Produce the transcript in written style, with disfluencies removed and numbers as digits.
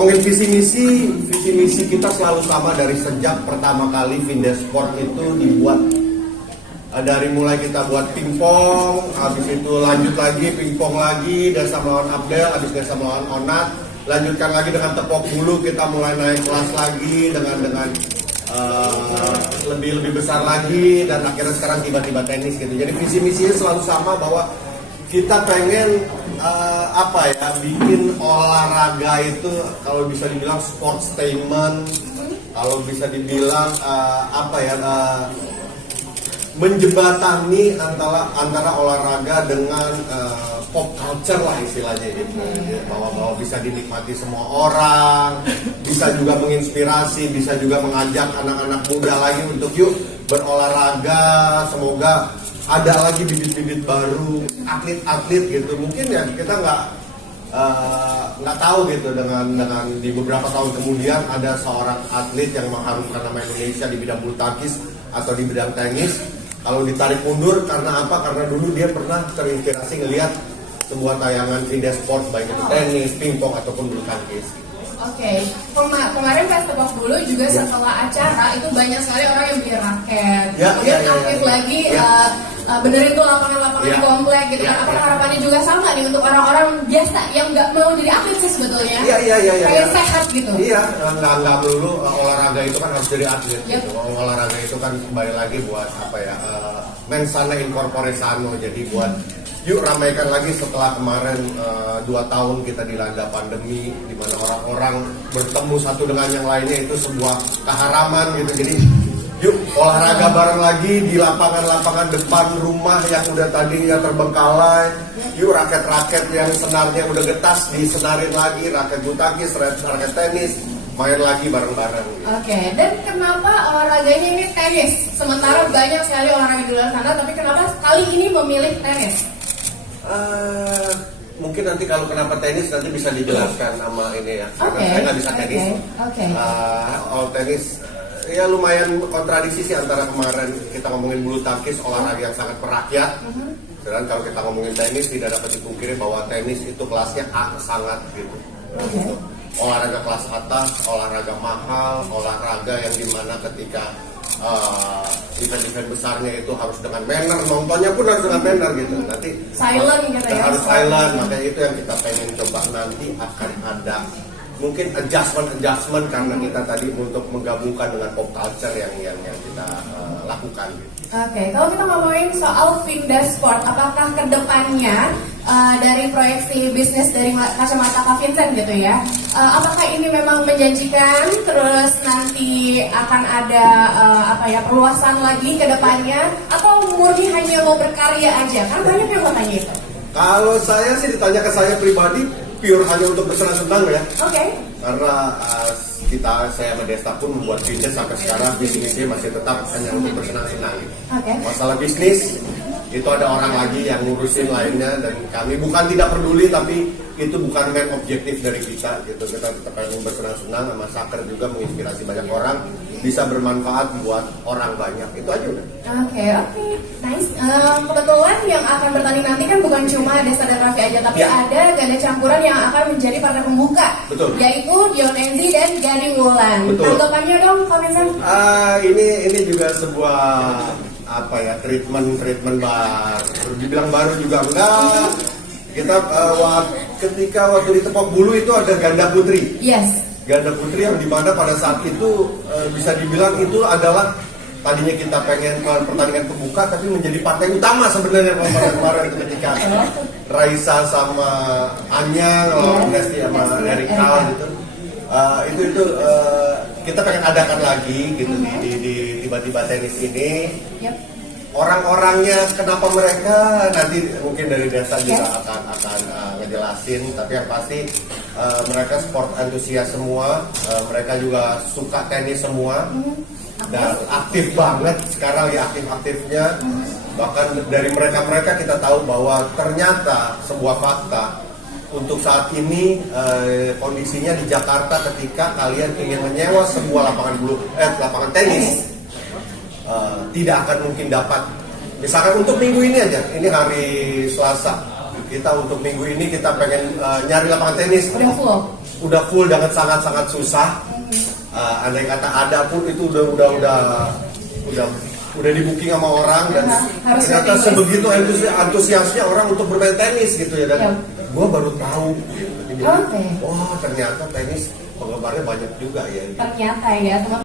ngomongin visi misi kita selalu sama dari sejak pertama kali Vindes Sport itu dibuat. Dari mulai kita buat pingpong, habis itu lanjut lagi pingpong lagi, Desa melawan Abdel, habis Desa melawan Onat, lanjutkan lagi dengan tepok bulu, kita mulai naik kelas lagi dengan lebih besar lagi, dan akhirnya sekarang tiba-tiba tenis gitu. Jadi visi misinya selalu sama bahwa kita pengen bikin olahraga itu kalau bisa dibilang sportstainment, kalau bisa dibilang menjembatani antara olahraga dengan pop culture lah istilahnya gitu. Bahwa bisa dinikmati semua orang, bisa juga menginspirasi, bisa juga mengajak anak-anak muda lagi untuk yuk berolahraga. Semoga ada lagi bibit-bibit baru atlet-atlet gitu. Mungkin ya kita nggak tahu gitu dengan di beberapa tahun kemudian ada seorang atlet yang mengharumkan nama Indonesia di bidang bulu tangkis atau di bidang tenis. Kalau ditarik mundur karena apa? Karena dulu dia pernah terinspirasi ngelihat sebuah tayangan Vindes Sport, baik itu tenis, pingpong ataupun bulu tangkis. Oke. Kemarin pas tepok bulu juga setelah acara itu banyak sekali orang yang beli raket, kemudian aktif lagi benerin tuh lapangan-lapangan di komplek gitu kan. Apakah harapannya juga sama nih untuk orang-orang biasa yang nggak mau jadi atlet sih sebetulnya? Kayak sehat gitu. Iya, nggak melulu olahraga itu kan harus jadi atlet gitu. Olahraga itu kan kembali lagi buat mens sana in corpore sano. Jadi buat yuk ramaikan lagi setelah kemarin 2 tahun kita dilanda pandemi, di mana orang-orang bertemu satu dengan yang lainnya itu sebuah keharaman gitu. Jadi yuk olahraga bareng lagi di lapangan-lapangan depan rumah yang udah tadinya terbengkalai. Yuk raket-raket yang senarnya udah getas disenarin lagi, raket bulu tangkis, raket tenis, main lagi bareng-bareng. Oke, dan kenapa olahraganya ini tenis? Sementara banyak sekali olahraga di luar sana, tapi kenapa kali ini memilih tenis? Mungkin nanti kalau kenapa tenis nanti bisa dijelaskan sama ini ya. Karena saya nggak bisa tenis. Tenis ya lumayan kontradiksi sih antara kemarin kita ngomongin bulu tangkis, olahraga yang sangat merakyat. Sedangkan kalau kita ngomongin tenis tidak dapat dipungkiri bahwa tenis itu kelasnya sangat gitu. Olahraga kelas atas, olahraga mahal, olahraga yang dimana ketika event-event besarnya itu harus dengan manner, nontonnya pun harus dengan manner gitu. Nanti silent gitu ya. Harus silent, makanya itu yang kita pengen coba. Nanti akan ada mungkin adjustment karena kita tadi untuk menggabungkan dengan pop culture yang kita lakukan. Oke, kalau kita ngomongin soal Vindes Sport, apakah kedepannya dari proyeksi bisnis dari kacamata Kak Vincent gitu ya, apakah ini memang menjanjikan terus nanti akan ada perluasan lagi ke depannya, atau murni hanya mau berkarya aja? Kan banyak yang bertanya itu. Kalau saya sih ditanya ke saya pribadi, pure hanya untuk bersenang-senang ya. Karena saya sama Desta pun membuat bisnis sampai sekarang, bisnisnya masih tetap hanya untuk bersenang-senang. Masalah bisnis itu ada orang lagi yang ngurusin lainnya, dan kami bukan tidak peduli, tapi itu bukan main objektif dari kita gitu. Kita tetap ingin bersenang-senang, sama Saker juga menginspirasi banyak orang, bisa bermanfaat buat orang banyak. Itu aja udah. Oke, nice. Kebetulan yang akan bertanding nanti kan bukan cuma Desta dan Raffi aja, tapi ada ganda campuran yang akan menjadi partner pembuka. Betul. Yaitu Dion Enzi dan Gading Wulan. Tanggapannya dong, Kak Vincent? Ini juga sebuah treatment baru. Dibilang baru juga enggak. Kita ketika waktu di Tepok Bulu itu ada ganda putri. Ganda putri yang dimana pada saat itu bisa dibilang itu adalah tadinya kita pengen pertandingan pembuka, tapi menjadi partai utama sebenarnya kemarin itu ketika Raisa sama Anya lawan Resti sama Erika gitu. Itu kita pengen adakan lagi gitu di tiba-tiba tenis ini. Orang-orangnya kenapa mereka nanti mungkin dari Desa juga akan ngejelasin, tapi yang pasti mereka sport antusias semua, mereka juga suka tenis semua dan aktif banget sekarang ya, aktif-aktifnya. Bahkan dari mereka kita tahu bahwa ternyata sebuah fakta untuk saat ini kondisinya di Jakarta, ketika kalian ingin menyewa sebuah lapangan tenis, tidak akan mungkin dapat. Misalkan untuk minggu ini aja, ini hari Selasa, kita untuk minggu ini kita pengen nyari lapangan tenis, udah full dengan sangat susah. Andai kata ada pun itu udah di booking sama orang dan ternyata sebegitu antusiasnya orang untuk bermain tenis gitu ya, dan gue baru tahu. Wah ternyata tenis penggemarnya banyak juga ya. Ternyata ya teman.